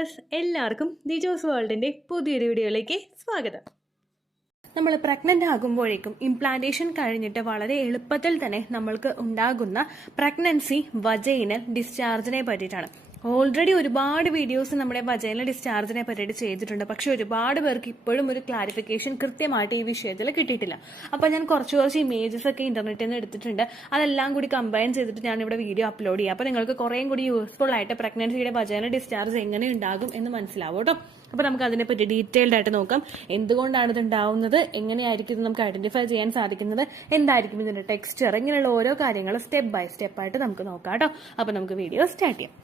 Viewers, എല്ലാവർക്കും ദിജോസ് വേൾഡിൻ്റെ പുതിയൊരു വീഡിയോയിലേക്ക് സ്വാഗതം. നമ്മൾ പ്രഗ്നൻ്റ് ആകുമ്പോഴേക്കും ഇംപ്ലാന്റേഷൻ കഴിഞ്ഞിട്ട് വളരെ എളുപ്പത്തിൽ തന്നെ നമ്മൾക്ക് ഉണ്ടാകുന്ന പ്രഗ്നൻസി വജൈനൽ ഡിസ്ചാർജിനെ പറ്റിയിട്ടാണ്. ഓൾറെഡി ഒരുപാട് വീഡിയോസ് നമ്മുടെ വജൈനൽ ഡിസ്ചാർജിനെ പറ്റിയിട്ട് ചെയ്തിട്ടുണ്ട്. പക്ഷെ ഒരുപാട് പേർക്ക് ഇപ്പോഴും ഒരു ക്ലാരിഫിക്കേഷൻ കൃത്യമായിട്ട് ഈ വിഷയത്തിൽ കിട്ടിയിട്ടില്ല. അപ്പോൾ ഞാൻ കുറച്ച് ഇമേജസ് ഒക്കെ ഇന്റർനെറ്റിൽ നിന്ന് എടുത്തിട്ടുണ്ട്. അതെല്ലാം കൂടി കമ്പൈൻ ചെയ്തിട്ട് ഞാൻ ഇവിടെ വീഡിയോ അപ്ലോഡ് ചെയ്യാം. അപ്പോൾ നിങ്ങൾക്ക് കുറേയും കൂടി യൂസ്ഫുൾ ആയിട്ട് പ്രഗ്നൻസിയുടെ വജൈനൽ ഡിസ്ചാർജ് എങ്ങനെ ഉണ്ടാകും എന്ന് മനസ്സിലാവും കേട്ടോ. അപ്പോൾ നമുക്ക് അതിനെപ്പറ്റി ഡീറ്റെയിൽഡ് ആയിട്ട് നോക്കാം. എന്തുകൊണ്ടാണ് ഇത് ഉണ്ടാവുന്നത്, എങ്ങനെയായിരിക്കും ഇത് നമുക്ക് ഐഡന്റിഫൈ ചെയ്യാൻ സാധിക്കുന്നത്, എന്തായിരിക്കും ഇതിന്റെ ടെക്സ്ചർ, ഇങ്ങനെയുള്ള ഓരോ കാര്യങ്ങൾ സ്റ്റെപ്പ് ബൈ സ്റ്റെപ്പ് ആയിട്ട് നമുക്ക് നോക്കാം കേട്ടോ. അപ്പോൾ നമുക്ക് വീഡിയോ സ്റ്റാർട്ട് ചെയ്യാം.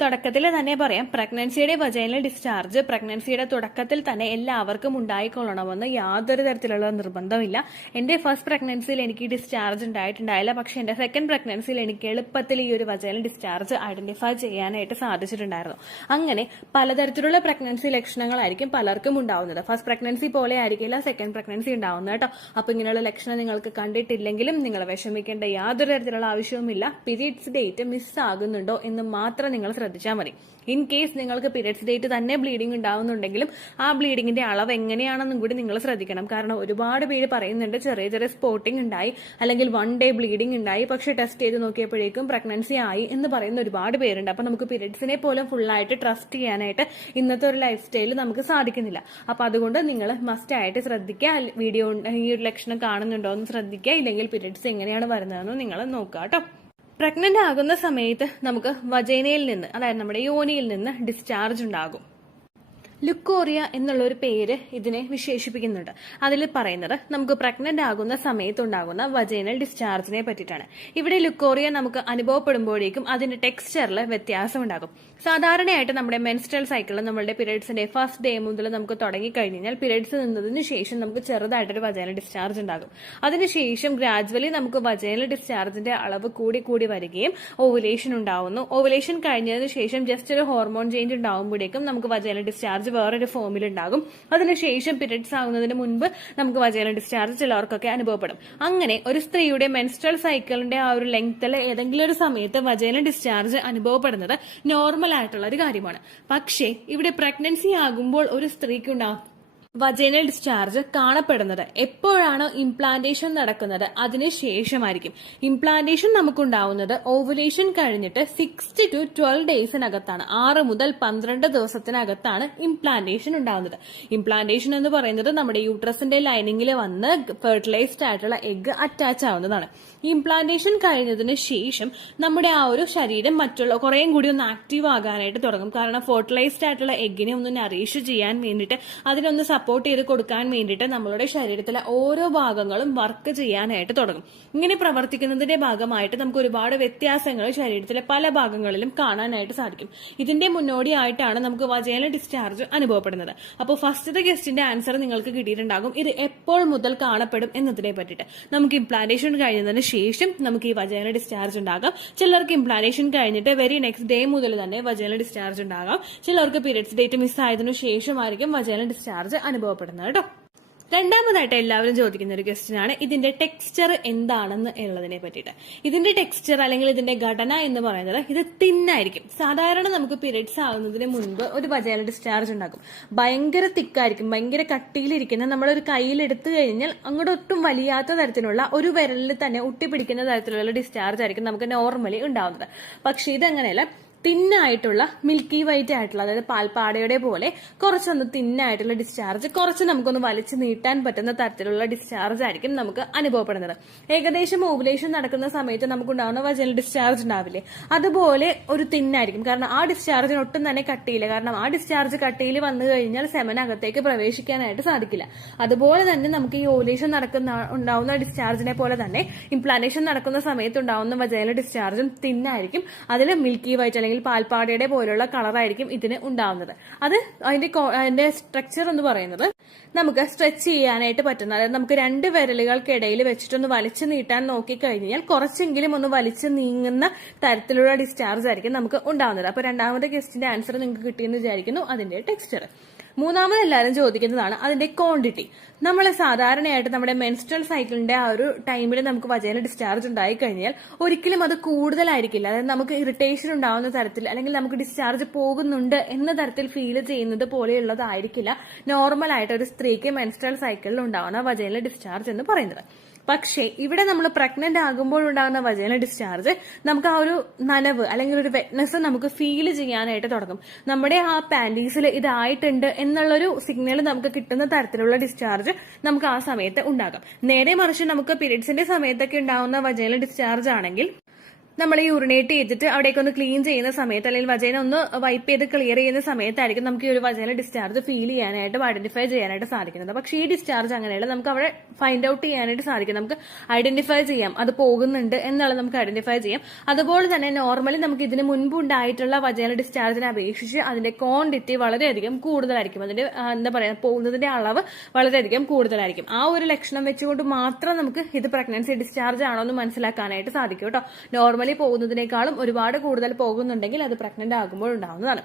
തുടക്കത്തിൽ തന്നെ പറയാം, പ്രഗ്നൻസിയുടെ വജൈനൽ ഡിസ്ചാർജ് പ്രഗ്നൻസിയുടെ തുടക്കത്തിൽ തന്നെ എല്ലാവർക്കും ഉണ്ടായിക്കൊള്ളണമെന്ന് യാതൊരു തരത്തിലുള്ള നിർബന്ധമില്ല. എന്റെ ഫസ്റ്റ് പ്രഗ്നൻസിയിൽ എനിക്ക് ഡിസ്ചാർജ് ഉണ്ടായിട്ടുണ്ടായില്ല. പക്ഷെ എന്റെ സെക്കൻഡ് പ്രഗ്നൻസിയിൽ എനിക്ക് എളുപ്പത്തിൽ ഈ ഒരു വജൈനൽ ഡിസ്ചാർജ് ഐഡന്റിഫൈ ചെയ്യാനായിട്ട് സാധിച്ചിട്ടുണ്ടായിരുന്നു. അങ്ങനെ പലതരത്തിലുള്ള പ്രഗ്നൻസി ലക്ഷണങ്ങളായിരിക്കും പലർക്കും ഉണ്ടാവുന്നത്. ഫസ്റ്റ് പ്രഗ്നൻസി പോലെ ആയിരിക്കില്ല സെക്കൻഡ് പ്രഗ്നൻസി ഉണ്ടാവുന്നത് കേട്ടോ. അപ്പൊ ഇങ്ങനെയുള്ള ലക്ഷണം നിങ്ങൾക്ക് കണ്ടിട്ടില്ലെങ്കിലും നിങ്ങൾ വിഷമിക്കേണ്ട യാതൊരു തരത്തിലുള്ള ആവശ്യവുമില്ല. പീരീഡ്സ് ഡേറ്റ് മിസ് ആകുന്നുണ്ടോ എന്ന് മാത്രം നിങ്ങൾ ശ്രദ്ധിച്ചാൽ മതി. ഇൻ കേസ് നിങ്ങൾക്ക് പീരിയഡ്സ് ഡേറ്റ് തന്നെ ബ്ലീഡിംഗ് ഉണ്ടാവുന്നുണ്ടെങ്കിലും ആ ബ്ലീഡിങ്ങിന്റെ അളവ് എങ്ങനെയാണെന്നും കൂടി നിങ്ങൾ ശ്രദ്ധിക്കണം. കാരണം ഒരുപാട് പേര് പറയുന്നുണ്ട് ചെറിയ സ്പോട്ടിംഗ് ഉണ്ടായി, അല്ലെങ്കിൽ 1 day ബ്ലീഡിംഗ് ഉണ്ടായി, പക്ഷെ ടെസ്റ്റ് ചെയ്ത് നോക്കിയപ്പോഴേക്കും പ്രഗ്നൻസി ആയി എന്ന് പറയുന്ന ഒരുപാട് പേരുണ്ട്. അപ്പൊ നമുക്ക് പീരിയഡ്സിനെ പോലും ഫുള്ളായിട്ട് ട്രസ്റ്റ് ചെയ്യാനായിട്ട് ഇന്നത്തെ ഒരു ലൈഫ് സ്റ്റൈൽ നമുക്ക് സാധിക്കുന്നില്ല. അപ്പൊ അതുകൊണ്ട് നിങ്ങൾ മസ്റ്റ് ആയിട്ട് ശ്രദ്ധിക്കുക. വീഡിയോ ഈ ഒരു ലക്ഷണം കാണുന്നുണ്ടോ എന്ന് ശ്രദ്ധിക്കുക. ഇല്ലെങ്കിൽ പീരിയഡ്സ് എങ്ങനെയാണ് വരുന്നതെന്ന് നിങ്ങൾ നോക്കുക കേട്ടോ. പ്രഗ്നന്റ് ആകുന്ന സമയത്ത് നമുക്ക് വജൈനയിൽ നിന്ന്, അതായത് നമ്മുടെ യോനിയിൽ നിന്ന് ഡിസ്ചാർജ് ഉണ്ടാകും. ലുക്കോറിയ എന്നുള്ള ഒരു പേര് ഇതിനെ വിശേഷിപ്പിക്കുന്നുണ്ട്. അതിൽ പറയുന്നത് നമുക്ക് പ്രഗ്നന്റ് ആകുന്ന സമയത്തുണ്ടാകുന്ന വജൈനൽ ഡിസ്ചാർജിനെ പറ്റിയിട്ടാണ്. ഇവിടെ ലുക്കോറിയ നമുക്ക് അനുഭവപ്പെടുമ്പോഴേക്കും അതിന്റെ ടെക്സ്ചറിൽ വ്യത്യാസം ഉണ്ടാകും. സാധാരണയായിട്ട് നമ്മുടെ മെൻസ്ട്രൽ സൈക്കിളിൽ നമ്മുടെ പീരിയഡ്സിന്റെ ഫസ്റ്റ് ഡേ മുതൽ നമുക്ക് തുടങ്ങിക്കഴിഞ്ഞാൽ പീരിയഡ്സ് നിന്നതിന് ശേഷം നമുക്ക് ചെറുതായിട്ടൊരു വജൈനൽ ഡിസ്ചാർജ് ഉണ്ടാകും. അതിനുശേഷം ഗ്രാജുവലി നമുക്ക് വജൈനൽ ഡിസ്ചാർജിന്റെ അളവ് കൂടി വരികയും ഓവുലേഷൻ ഉണ്ടാവുന്നു. ഓവുലേഷൻ കഴിഞ്ഞതിന് ശേഷം ജസ്റ്റ് ഒരു ഹോർമോൺ ചേഞ്ച് ഉണ്ടാകുമ്പോഴേക്കും നമുക്ക് വജൈനൽ ഡിസ്ചാർജ് വേറൊരു ഫോമിൽ ഉണ്ടാകും. അതിനുശേഷം പീരിയഡ്സ് ആകുന്നതിന് മുൻപ് നമുക്ക് വജൈനൽ ഡിസ്ചാർജ് ചിലർക്കൊക്കെ അനുഭവപ്പെടും. അങ്ങനെ ഒരു സ്ത്രീയുടെ മെൻസ്ട്രൽ സൈക്കിളിന്റെ ആ ഒരു ലെങ്ത്തിൽ ഏതെങ്കിലും ഒരു സമയത്ത് വജൈനൽ ഡിസ്ചാർജ് അനുഭവപ്പെടുന്നത് നോർമൽ ആയിട്ടുള്ള ഒരു കാര്യമാണ്. പക്ഷേ ഇവിടെ പ്രഗ്നൻസി ആകുമ്പോൾ ഒരു സ്ത്രീക്കുണ്ടാകും വജൈനൽ ഡിസ്ചാർജ് കാണപ്പെടുന്നത് എപ്പോഴാണോ ഇംപ്ലാന്റേഷൻ നടക്കുന്നത് അതിനുശേഷമായിരിക്കും. ഇംപ്ലാന്റേഷൻ നമുക്കുണ്ടാവുന്നത് ഓവുലേഷൻ കഴിഞ്ഞിട്ട് 6 to 12 ഡേയ്സിനകത്താണ്. 6 മുതൽ 12 ദിവസത്തിനകത്താണ് ഇംപ്ലാന്റേഷൻ ഉണ്ടാവുന്നത്. ഇംപ്ലാന്റേഷൻ എന്ന് പറയുന്നത് നമ്മുടെ യൂട്രസിന്റെ ലൈനിങ്ങിൽ വന്ന് ഫെർട്ടിലൈസ്ഡ് ആയിട്ടുള്ള എഗ് അറ്റാച്ച് ആവുന്നതാണ്. ഇംപ്ലാന്റേഷൻ കഴിഞ്ഞതിന് ശേഷം നമ്മുടെ ആ ഒരു ശരീരം മറ്റുള്ള കുറേയും കൂടി ഒന്ന് ആക്റ്റീവ് ആകാനായിട്ട് തുടങ്ങും. കാരണം ഫെർട്ടിലൈസ്ഡ് ആയിട്ടുള്ള എഗ്ഗിനെ ഒന്ന് നറീഷ് ചെയ്യാൻ വേണ്ടിയിട്ട്, അതിനൊന്ന് സപ്പോർട്ട് ചെയ്ത് കൊടുക്കാൻ വേണ്ടിയിട്ട് നമ്മളുടെ ശരീരത്തിലെ ഓരോ ഭാഗങ്ങളും വർക്ക് ചെയ്യാനായിട്ട് തുടങ്ങും. ഇങ്ങനെ പ്രവർത്തിക്കുന്നതിന്റെ ഭാഗമായിട്ട് നമുക്ക് ഒരുപാട് വ്യത്യാസങ്ങൾ ശരീരത്തിലെ പല ഭാഗങ്ങളിലും കാണാനായിട്ട് സാധിക്കും. ഇതിന്റെ മുന്നോടിയായിട്ടാണ് നമുക്ക് വജൈനൽ ഡിസ്ചാർജ് അനുഭവപ്പെടുന്നത്. അപ്പോൾ ഫസ്റ്റത്തെ ക്വസ്റ്റിന്റെ ആൻസർ നിങ്ങൾക്ക് കിട്ടിയിട്ടുണ്ടാകും. ഇത് എപ്പോൾ മുതൽ കാണപ്പെടും എന്നതിനെ പറ്റിയിട്ട്. നമുക്ക് ഇംപ്ലാന്റേഷൻ കഴിഞ്ഞതിന് ശേഷം നമുക്ക് ഈ വജൈനൽ ഡിസ്ചാർജ് ഉണ്ടാകാം. ചിലർക്ക് ഇംപ്ലാന്റേഷൻ കഴിഞ്ഞിട്ട് വെരി നെക്സ്റ്റ് ഡേ മുതൽ തന്നെ വജൈനൽ ഡിസ്ചാർജ് ഉണ്ടാകാം. ചിലർക്ക് പീരിയഡ്സ് ഡേറ്റ് മിസ് ആയതിനു ശേഷമായിരിക്കും വജൈനൽ ഡിസ്ചാർജ് അനുഭവപ്പെടുന്നത് കേട്ടോ. രണ്ടാമതായിട്ട് എല്ലാവരും ചോദിക്കുന്ന ഒരു ക്വസ്റ്റ്യൻ ആണ് ഇതിന്റെ ടെക്സ്ചർ എന്താണെന്ന് ഉള്ളതിനെ പറ്റിയിട്ട്. ഇതിന്റെ ടെക്സ്ചർ അല്ലെങ്കിൽ ഇതിന്റെ ഘടന എന്ന് പറയുന്നത് ഇത് തിന്നായിരിക്കും. സാധാരണ നമുക്ക് പീരിയഡ്സ് ആകുന്നതിന് മുൻപ് ഒരു വജൈനൽ ഡിസ്ചാർജ് ഉണ്ടാകും. ഭയങ്കര തിക്കായിരിക്കും, ഭയങ്കര കട്ടിയിലിരിക്കുന്ന, നമ്മളൊരു കയ്യിൽ എടുത്തു കഴിഞ്ഞാൽ അങ്ങോട്ട് ഒട്ടും വലിയാത്ത തരത്തിലുള്ള ഒരു വിരലിൽ തന്നെ ഒട്ടിപ്പിടിക്കുന്ന തരത്തിലുള്ള ഡിസ്ചാർജ് ആയിരിക്കും നമുക്ക് നോർമലി ഉണ്ടാവുന്നത്. പക്ഷെ ഇതങ്ങനെയല്ല, തിന്നായിട്ടുള്ള മിൽക്കി വൈറ്റ് ആയിട്ടുള്ള, അതായത് പാൽപ്പാടയുടെ പോലെ കുറച്ചൊന്ന് തിന്നായിട്ടുള്ള ഡിസ്ചാർജ്, കുറച്ച് നമുക്കൊന്ന് വലിച്ചു നീട്ടാൻ പറ്റുന്ന തരത്തിലുള്ള ഡിസ്ചാർജ് ആയിരിക്കും നമുക്ക് അനുഭവപ്പെടുന്നത്. ഏകദേശം ഓവുലേഷൻ നടക്കുന്ന സമയത്ത് നമുക്കുണ്ടാകുന്ന വജൈനൽ ഡിസ്ചാർജ് ഉണ്ടാവില്ലേ, അതുപോലെ ഒരു തിന്നായിരിക്കും. കാരണം ആ ഡിസ്ചാർജിന് ഒട്ടും തന്നെ കട്ടിയില്ല. കാരണം ആ ഡിസ്ചാർജ് കട്ടിയിൽ വന്നു കഴിഞ്ഞാൽ സെമനകത്തേക്ക് പ്രവേശിക്കാനായിട്ട് സാധിക്കില്ല. അതുപോലെ തന്നെ നമുക്ക് ഈ ഓവുലേഷൻ ഉണ്ടാവുന്ന ഡിസ്ചാർജിനെ പോലെ തന്നെ ഇംപ്ലാന്റേഷൻ നടക്കുന്ന സമയത്ത് ഉണ്ടാവുന്ന വജൈനൽ ഡിസ്ചാർജും തിന്നായിരിക്കും. അതിൽ മിൽക്കി വൈറ്റ് അല്ലെങ്കിൽ പാൽപ്പാടയുടെ പോലുള്ള കളറായിരിക്കും ഇതിന് ഉണ്ടാവുന്നത്. അത് അതിന്റെ സ്ട്രക്ചർ എന്ന് പറയുന്നത് നമുക്ക് സ്ട്രെച്ച് ചെയ്യാനായിട്ട് പറ്റുന്ന, അതായത് നമുക്ക് 2 വിരലുകൾക്കിടയിൽ വെച്ചിട്ടൊന്ന് വലിച്ചു നീട്ടാൻ നോക്കിക്കഴിഞ്ഞാൽ കുറച്ചെങ്കിലും ഒന്ന് വലിച്ചു നീങ്ങുന്ന തരത്തിലുള്ള ഡിസ്ചാർജ് ആയിരിക്കും നമുക്ക് ഉണ്ടാവുന്നത്. അപ്പൊ രണ്ടാമത്തെ ക്വസ്റ്റിന്റെ ആൻസർ നിങ്ങൾക്ക് കിട്ടിയെന്ന് വിചാരിക്കുന്നു, അതിന്റെ ടെക്സ്ചർ. മൂന്നാമത് എല്ലാവരും ചോദിക്കുന്നതാണ് അതിന്റെ ക്വാണ്ടിറ്റി. നമ്മൾ സാധാരണയായിട്ട് നമ്മുടെ മെൻസ്ട്രൽ സൈക്കിളിന്റെ ആ ഒരു ടൈമിൽ നമുക്ക് വജൈന ഡിസ്ചാർജ് ഉണ്ടായി കഴിഞ്ഞാൽ ഒരിക്കലും അത് കൂടുതലായിരിക്കില്ല. അതായത് നമുക്ക് ഇറിറ്റേഷൻ ഉണ്ടാവുന്ന തരത്തിൽ അല്ലെങ്കിൽ നമുക്ക് ഡിസ്ചാർജ് പോകുന്നുണ്ട് എന്ന തരത്തിൽ ഫീൽ ചെയ്യുന്നത് പോലെയുള്ളതായിരിക്കില്ല നോർമൽ ആയിട്ട് ഒരു സ്ത്രീക്ക് മെൻസ്ട്രൽ സൈക്കിളിൽ ഉണ്ടാവുന്ന വജൈന ഡിസ്ചാർജ് എന്ന് പറയുന്നത്. പക്ഷേ ഇവിടെ നമ്മൾ പ്രഗ്നന്റ് ആകുമ്പോൾ ഉണ്ടാകുന്ന വജൈന ഡിസ്ചാർജ് നമുക്ക് ആ ഒരു നനവ് അല്ലെങ്കിൽ ഒരു വെറ്റ്നസ് നമുക്ക് ഫീൽ ചെയ്യാനായിട്ട് തുടങ്ങും. നമ്മുടെ ആ പാൻറ്റീസിൽ ഇതായിട്ടുണ്ട് എന്നുള്ളൊരു സിഗ്നൽ നമുക്ക് കിട്ടുന്ന തരത്തിലുള്ള ഡിസ്ചാർജ് നമുക്ക് ആ സമയത്ത് ഉണ്ടാകാം. നേരെ മറിച്ച് നമുക്ക് പീരീഡ്സിന്റെ സമയത്തൊക്കെ ഉണ്ടാകുന്ന വജൈന ഡിസ്ചാർജ് ആണെങ്കിൽ നമ്മൾ യൂറിനേറ്റ് ചെയ്തിട്ട് അവിടേക്ക് ഒന്ന് ക്ലീൻ ചെയ്യുന്ന സമയത്ത് അല്ലെങ്കിൽ വജൈന ഒന്ന് വൈപ്പ് ചെയ്ത് ക്ലിയർ ചെയ്യുന്ന സമയത്തായിരിക്കും നമുക്ക് ഈ ഒരു വജൈന ഡിസ്ചാർജ് ഫീൽ ചെയ്യാനായിട്ടും ഐഡന്റിഫൈ ചെയ്യാനായിട്ട് സാധിക്കുന്നത്. പക്ഷേ ഈ ഡിസ്ചാർജ് അങ്ങനെയല്ല, നമുക്ക് അവിടെ ഫൈൻഡ് ഔട്ട് ചെയ്യാനായിട്ട് സാധിക്കും. നമുക്ക് ഐഡന്റിഫൈ ചെയ്യാം അത് പോകുന്നുണ്ട് എന്നുള്ളത് നമുക്ക് ഐഡന്റിഫൈ ചെയ്യാം. അതുപോലെ തന്നെ നോർമലി നമുക്ക് ഇതിന് മുൻപ് ഉണ്ടായിട്ടുള്ള വജൈന ഡിസ്ചാർജിനെ അപേക്ഷിച്ച് അതിന്റെ ക്വാണ്ടിറ്റി വളരെയധികം കൂടുതലായിരിക്കും. അതിന്റെ എന്താ പറയാ പോകുന്നതിന്റെ അളവ് വളരെയധികം കൂടുതലായിരിക്കും. ആ ഒരു ലക്ഷണം വെച്ചുകൊണ്ട് മാത്രം നമുക്ക് ഇത് പ്രഗ്നൻസി ഡിസ്ചാർജ് ആണോ എന്ന് മനസ്സിലാക്കാനായിട്ട് സാധിക്കും കേട്ടോ. നോർമലി പോകുന്നതിനേക്കാളും ഒരുപാട് കൂടുതൽ പോകുന്നുണ്ടെങ്കിൽ അത് പ്രഗ്നന്റ് ആകുമ്പോൾ ഉണ്ടാവുന്നതാണ്.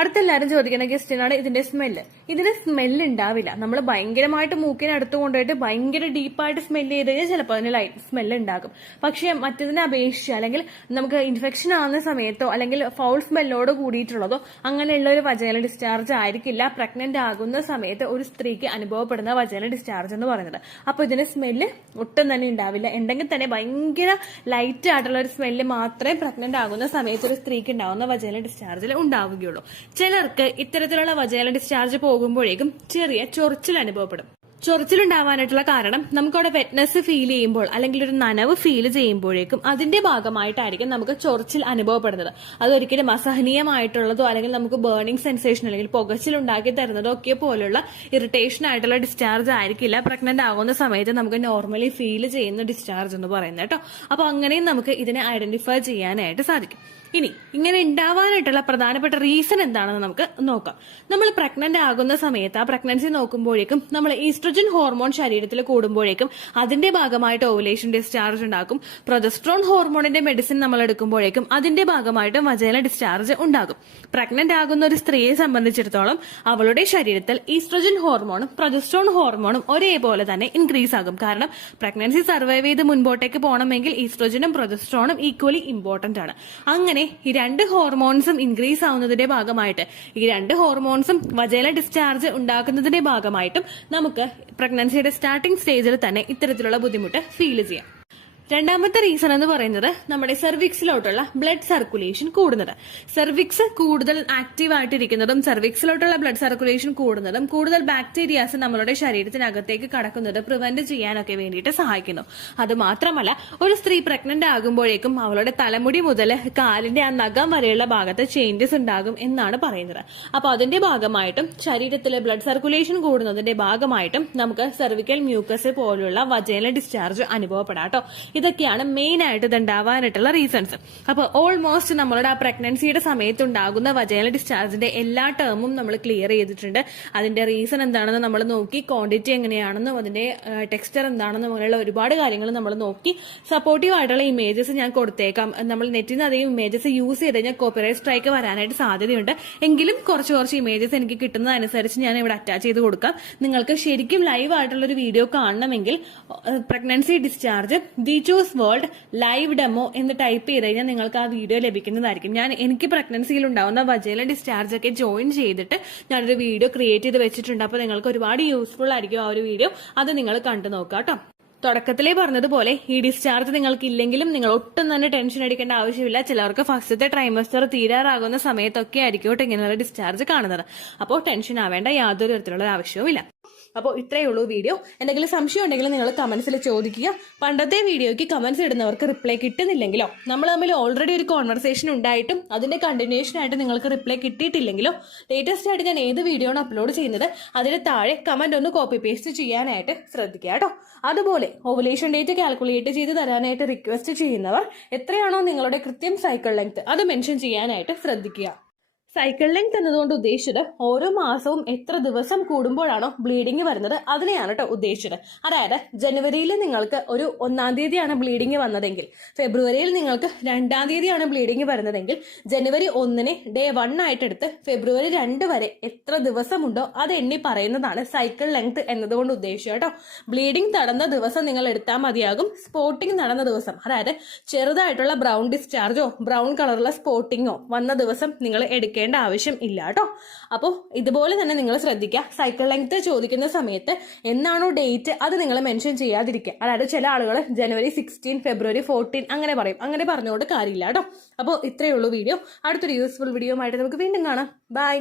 അടുത്തെല്ലാരും ചോദിക്കുന്ന ക്വസ്റ്റ്യനാണ് ഇതിന്റെ സ്മെല്ല്. ഇതിന് സ്മെല്ല് ഉണ്ടാവില്ല. നമ്മൾ ഭയങ്കരമായിട്ട് മൂക്കിനെ അടുത്ത് കൊണ്ടുപോയിട്ട് ഭയങ്കര ഡീപ്പായിട്ട് സ്മെല്ല് ചെയ്ത് കഴിഞ്ഞാൽ ചിലപ്പോൾ അതിന് ലൈറ്റ് സ്മെല്ല് ഉണ്ടാകും. പക്ഷെ മറ്റതിനെ അപേക്ഷിച്ച് അല്ലെങ്കിൽ നമുക്ക് ഇൻഫെക്ഷൻ ആവുന്ന സമയത്തോ അല്ലെങ്കിൽ ഫൗൾ സ്മെല്ലോട് കൂടിയിട്ടുള്ളതോ അങ്ങനെയുള്ള ഒരു വജൈന ഡിസ്ചാർജ് ആയിരിക്കില്ല പ്രഗ്നന്റ് ആകുന്ന സമയത്ത് ഒരു സ്ത്രീക്ക് അനുഭവപ്പെടുന്ന വജൈന ഡിസ്ചാർജ് എന്ന് പറയുന്നത്. അപ്പൊ ഇതിന് സ്മെല്ല് ഒട്ടും തന്നെ ഉണ്ടാവില്ല. ഉണ്ടെങ്കിൽ തന്നെ ഭയങ്കര ലൈറ്റ് ആയിട്ടുള്ള ഒരു സ്മെല്ല് മാത്രമേ പ്രഗ്നന്റ് ആകുന്ന സമയത്ത് ഒരു സ്ത്രീക്ക് ഉണ്ടാവുന്ന വജൈന ഡിസ്ചാർജിൽ ഉണ്ടാവുകയുള്ളൂ. ചിലർക്ക് ഇത്തരത്തിലുള്ള വജൈന ഡിസ്ചാർജ് പോകുമ്പോഴേക്കും ചെറിയ ചൊറിച്ചിൽ അനുഭവപ്പെടും. ചൊറിച്ചിലുണ്ടാവാനായിട്ടുള്ള കാരണം നമുക്കവിടെ വെറ്റ്നസ് ഫീൽ ചെയ്യുമ്പോൾ അല്ലെങ്കിൽ ഒരു നനവ് ഫീൽ ചെയ്യുമ്പോഴേക്കും അതിന്റെ ഭാഗമായിട്ടായിരിക്കും നമുക്ക് ചൊറിച്ചിൽ അനുഭവപ്പെടുന്നത്. അതൊരിക്കലും അസഹനീയമായിട്ടുള്ളതോ അല്ലെങ്കിൽ നമുക്ക് ബേണിംഗ് സെൻസേഷൻ അല്ലെങ്കിൽ പുകച്ചിൽ ഉണ്ടാക്കി തരുന്നതോ ഒക്കെ പോലുള്ള ഇറിറ്റേഷൻ ആയിട്ടുള്ള ഡിസ്ചാർജ് ആയിരിക്കില്ല പ്രഗ്നന്റ് ആകുന്ന സമയത്ത് നമുക്ക് നോർമലി ഫീൽ ചെയ്യുന്ന ഡിസ്ചാർജ് എന്ന് പറയുന്നത് കേട്ടോ. അപ്പൊ അങ്ങനെയും നമുക്ക് ഇതിനെ ഐഡന്റിഫൈ ചെയ്യാനായിട്ട് സാധിക്കും. ഇനി ഇങ്ങനെ ഉണ്ടാവാനായിട്ടുള്ള പ്രധാനപ്പെട്ട റീസൺ എന്താണെന്ന് നമുക്ക് നോക്കാം. നമ്മൾ പ്രഗ്നന്റ് ആകുന്ന സമയത്ത് ആ പ്രഗ്നൻസി നോക്കുമ്പോഴേക്കും നമ്മൾ ഈസ്ട്രജൻ ഹോർമോൺ ശരീരത്തിൽ കൂടുമ്പോഴേക്കും അതിന്റെ ഭാഗമായിട്ട് ഓവുലേഷൻ ഡിസ്ചാർജ് ഉണ്ടാക്കും. പ്രൊജസ്ട്രോൺ ഹോർമോണിന്റെ മെഡിസിൻ നമ്മൾ എടുക്കുമ്പോഴേക്കും അതിന്റെ ഭാഗമായിട്ട് വജൈന ഡിസ്ചാർജ് ഉണ്ടാകും. പ്രഗ്നന്റ് ആകുന്ന ഒരു സ്ത്രീയെ സംബന്ധിച്ചിടത്തോളം അവളുടെ ശരീരത്തിൽ ഈസ്ട്രജൻ ഹോർമോണും പ്രൊജസ്ട്രോൺ ഹോർമോണും ഒരേപോലെ തന്നെ ഇൻക്രീസ് ആകും. കാരണം പ്രഗ്നൻസി സർവൈവ് ചെയ്ത് മുൻപോട്ടേക്ക് പോകണമെങ്കിൽ ഈസ്ട്രജനും പ്രൊജസ്ട്രോണും ഈക്വലി ഇമ്പോർട്ടന്റ് ആണ്. അങ്ങനെ ഈ രണ്ട് ഹോർമോൺസും ഇൻക്രീസ് ആവുന്നതിന്റെ ഭാഗമായിട്ട് ഈ രണ്ട് ഹോർമോൺസും വജൈന ഡിസ്ചാർജ് ഉണ്ടാക്കുന്നതിന്റെ ഭാഗമായിട്ടും നമുക്ക് പ്രഗ്നൻസിയുടെ സ്റ്റാർട്ടിംഗ് സ്റ്റേജിൽ തന്നെ ഇത്തരത്തിലുള്ള ബുദ്ധിമുട്ട് ഫീൽ ചെയ്യാം. രണ്ടാമത്തെ റീസൺ എന്ന് പറയുന്നത് നമ്മുടെ സെർവിക്സിലോട്ടുള്ള ബ്ലഡ് സർക്കുലേഷൻ കൂടുന്നത്. സെർവിക്സ് കൂടുതൽ ആക്റ്റീവ് ആയിട്ടിരിക്കുന്നതും സെർവിക്സിലോട്ടുള്ള ബ്ലഡ് സർക്കുലേഷൻ കൂടുന്നതും കൂടുതൽ ബാക്ടീരിയാസ് നമ്മളുടെ ശരീരത്തിനകത്തേക്ക് കടക്കുന്നത് പ്രിവെന്റ് ചെയ്യാനൊക്കെ വേണ്ടിയിട്ട് സഹായിക്കുന്നു. അത് മാത്രമല്ല ഒരു സ്ത്രീ പ്രഗ്നന്റ് ആകുമ്പോഴേക്കും അവളുടെ തലമുടി മുതൽ കാലിന്റെ ആ നഖം വരെയുള്ള ഭാഗത്ത് ചേഞ്ചസ് ഉണ്ടാകും എന്നാണ് പറയുന്നത്. അപ്പൊ അതിന്റെ ഭാഗമായിട്ടും ശരീരത്തിലെ ബ്ലഡ് സർക്കുലേഷൻ കൂടുന്നതിന്റെ ഭാഗമായിട്ടും നമുക്ക് സെർവിക്കൽ മ്യൂക്കസ് പോലുള്ള വജൈന ഡിസ്ചാർജ് അനുഭവപ്പെടാട്ടോ. ഇതൊക്കെയാണ് മെയിൻ ആയിട്ട് ഇതുണ്ടാവാനായിട്ടുള്ള റീസൺസ്. അപ്പോൾ ഓൾമോസ്റ്റ് നമ്മളുടെ ആ പ്രഗ്നൻസിയുടെ സമയത്തുണ്ടാകുന്ന വജൈന ഡിസ്ചാർജിന്റെ എല്ലാ ടേമും നമ്മൾ ക്ലിയർ ചെയ്തിട്ടുണ്ട്. അതിന്റെ റീസൺ എന്താണെന്ന് നമ്മൾ നോക്കി, ക്വാണ്ടിറ്റി എങ്ങനെയാണെന്നും അതിന്റെ ടെക്സ്ചർ എന്താണെന്നും അങ്ങനെയുള്ള ഒരുപാട് കാര്യങ്ങൾ നമ്മൾ നോക്കി. സപ്പോർട്ടീവ് ആയിട്ടുള്ള ഇമേജസ് ഞാൻ കൊടുത്തേക്കാം. നമ്മൾ നെറ്റിൽ നിന്ന് അധികം ഇമേജസ് യൂസ് ചെയ്ത് കഴിഞ്ഞാൽ കോപ്പിറൈറ്റ് സ്ട്രൈക്ക് വരാനായിട്ട് സാധ്യതയുണ്ട്. എങ്കിലും കുറച്ച് ഇമേജസ് എനിക്ക് കിട്ടുന്നതനുസരിച്ച് ഞാൻ ഇവിടെ അറ്റാച്ച് ചെയ്ത് കൊടുക്കാം. നിങ്ങൾക്ക് ശരിക്കും ലൈവ് ആയിട്ടുള്ള ഒരു വീഡിയോ കാണണമെങ്കിൽ pregnancy discharge choose world live demo എന്ന് ടൈപ്പ് ചെയ്ത് കഴിഞ്ഞാൽ നിങ്ങൾക്ക് ആ വീഡിയോ ലഭിക്കുന്നതായിരിക്കും. എനിക്ക് പ്രഗ്നൻസിയിൽ ഉണ്ടാവുന്ന വജൈന ഡിസ്ചാർജ് ഒക്കെ ജോയിൻ ചെയ്തിട്ട് ഞാനൊരു വീഡിയോ ക്രിയേറ്റ് ചെയ്ത് വെച്ചിട്ടുണ്ട്. അപ്പോൾ നിങ്ങൾക്ക് ഒരുപാട് യൂസ്ഫുൾ ആയിരിക്കും ആ ഒരു വീഡിയോ. അത് നിങ്ങൾ കണ്ടു നോക്കാം കേട്ടോ. തുടക്കത്തിലേ പറഞ്ഞതുപോലെ ഈ ഡിസ്ചാർജ് നിങ്ങൾക്ക് ഇല്ലെങ്കിലും നിങ്ങൾ ഒട്ടും തന്നെ ടെൻഷൻ അടിക്കേണ്ട ആവശ്യമില്ല. ചിലർക്ക് ഫസ്റ്റത്തെ ട്രൈമസ്റ്റർ തീരാറാകുന്ന സമയത്തൊക്കെ ആയിരിക്കും ഇങ്ങനെയുള്ള ഡിസ്ചാർജ് കാണുന്നത്. അപ്പോൾ ടെൻഷൻ ആവേണ്ട യാതൊരു തരത്തിലുള്ള ആവശ്യവുമില്ല. അപ്പോൾ ഇത്രയേ ഉള്ളൂ വീഡിയോ. എന്തെങ്കിലും സംശയം ഉണ്ടെങ്കിൽ നിങ്ങൾ കമന്റ്സിൽ ചോദിക്കുക. പണ്ടത്തെ വീഡിയോയ്ക്ക് കമന്റ്സ് ഇടുന്നവർക്ക് റിപ്ലൈ കിട്ടുന്നില്ലെങ്കിലോ നമ്മൾ തമ്മിൽ ഓൾറെഡി ഒരു കോൺവെർസേഷൻ ഉണ്ടായിട്ടും അതിന്റെ കണ്ടിന്യൂഷൻ ആയിട്ട് നിങ്ങൾക്ക് റിപ്ലൈ കിട്ടിയിട്ടില്ലെങ്കിലോ ലേറ്റസ്റ്റ് ആയിട്ട് ഞാൻ ഏത് വീഡിയോ ആണ് അപ്ലോഡ് ചെയ്യുന്നത് അതിന് താഴെ കമന്റ് ഒന്ന് കോപ്പി പേസ്റ്റ് ചെയ്യാനായിട്ട് ശ്രദ്ധിക്കുക കേട്ടോ. അതുപോലെ ഓവുലേഷൻ ഡേറ്റ് കാൽക്കുലേറ്റ് ചെയ്ത് തരാനായിട്ട് റിക്വസ്റ്റ് ചെയ്യുന്നവർ എത്രയാണോ നിങ്ങളുടെ കൃത്യം സൈക്കിൾ ലെങ്ത് അത് മെൻഷൻ ചെയ്യാനായിട്ട് ശ്രദ്ധിക്കുക. സൈക്കിൾ ലെങ്ത് എന്നതുകൊണ്ട് ഉദ്ദേശിച്ചത് ഓരോ മാസവും എത്ര ദിവസം കൂടുമ്പോഴാണോ ബ്ലീഡിങ് വരുന്നത് അതിനെയാണ് കേട്ടോ ഉദ്ദേശിച്ചത്. അതായത് ജനുവരിയിൽ നിങ്ങൾക്ക് ഒരു 1-ാം തീയതിയാണ് ബ്ലീഡിങ് വന്നതെങ്കിൽ, ഫെബ്രുവരിയിൽ നിങ്ങൾക്ക് 2-ാം തീയതിയാണ് ബ്ലീഡിങ് വരുന്നതെങ്കിൽ, ജനുവരി 1-നെ ഡേ 1 ആയിട്ട് എടുത്ത് ഫെബ്രുവരി 2 വരെ എത്ര ദിവസമുണ്ടോ അത് എണ്ണി പറയുന്നതാണ് സൈക്കിൾ ലെങ്ത് എന്നതുകൊണ്ട് ഉദ്ദേശിച്ചത് കേട്ടോ. ബ്ലീഡിങ് നടന്ന ദിവസം നിങ്ങൾ എടുത്താൽ മതിയാകും. സ്പോട്ടിങ് നടന്ന ദിവസം, അതായത് ചെറുതായിട്ടുള്ള ബ്രൗൺ ഡിസ്ചാർജോ ബ്രൗൺ കളറുള്ള സ്പോട്ടിങ്ങോ വന്ന ദിവസം നിങ്ങൾ എടുക്കേണ്ട ആവശ്യം ഇല്ല കേട്ടോ. അപ്പോൾ ഇതുപോലെ തന്നെ നിങ്ങൾ ശ്രദ്ധിക്കുക, സൈക്കിൾ ലെങ്ത് ചോദിക്കുന്ന സമയത്ത് എന്നാണോ ഡേറ്റ് അത് നിങ്ങൾ മെൻഷൻ ചെയ്യാതിരിക്കുക. അതായത് ചില ആളുകൾ ജനുവരി 16, ഫെബ്രുവരി 14 അങ്ങനെ പറയും. അങ്ങനെ പറഞ്ഞുകൊണ്ട് കാര്യമില്ല കേട്ടോ. അപ്പോൾ ഇത്രയേ ഉള്ളൂ വീഡിയോ. അടുത്തൊരു യൂസ്ഫുൾ വീഡിയോ ആയിട്ട് നമുക്ക് വീണ്ടും കാണാം. ബൈ.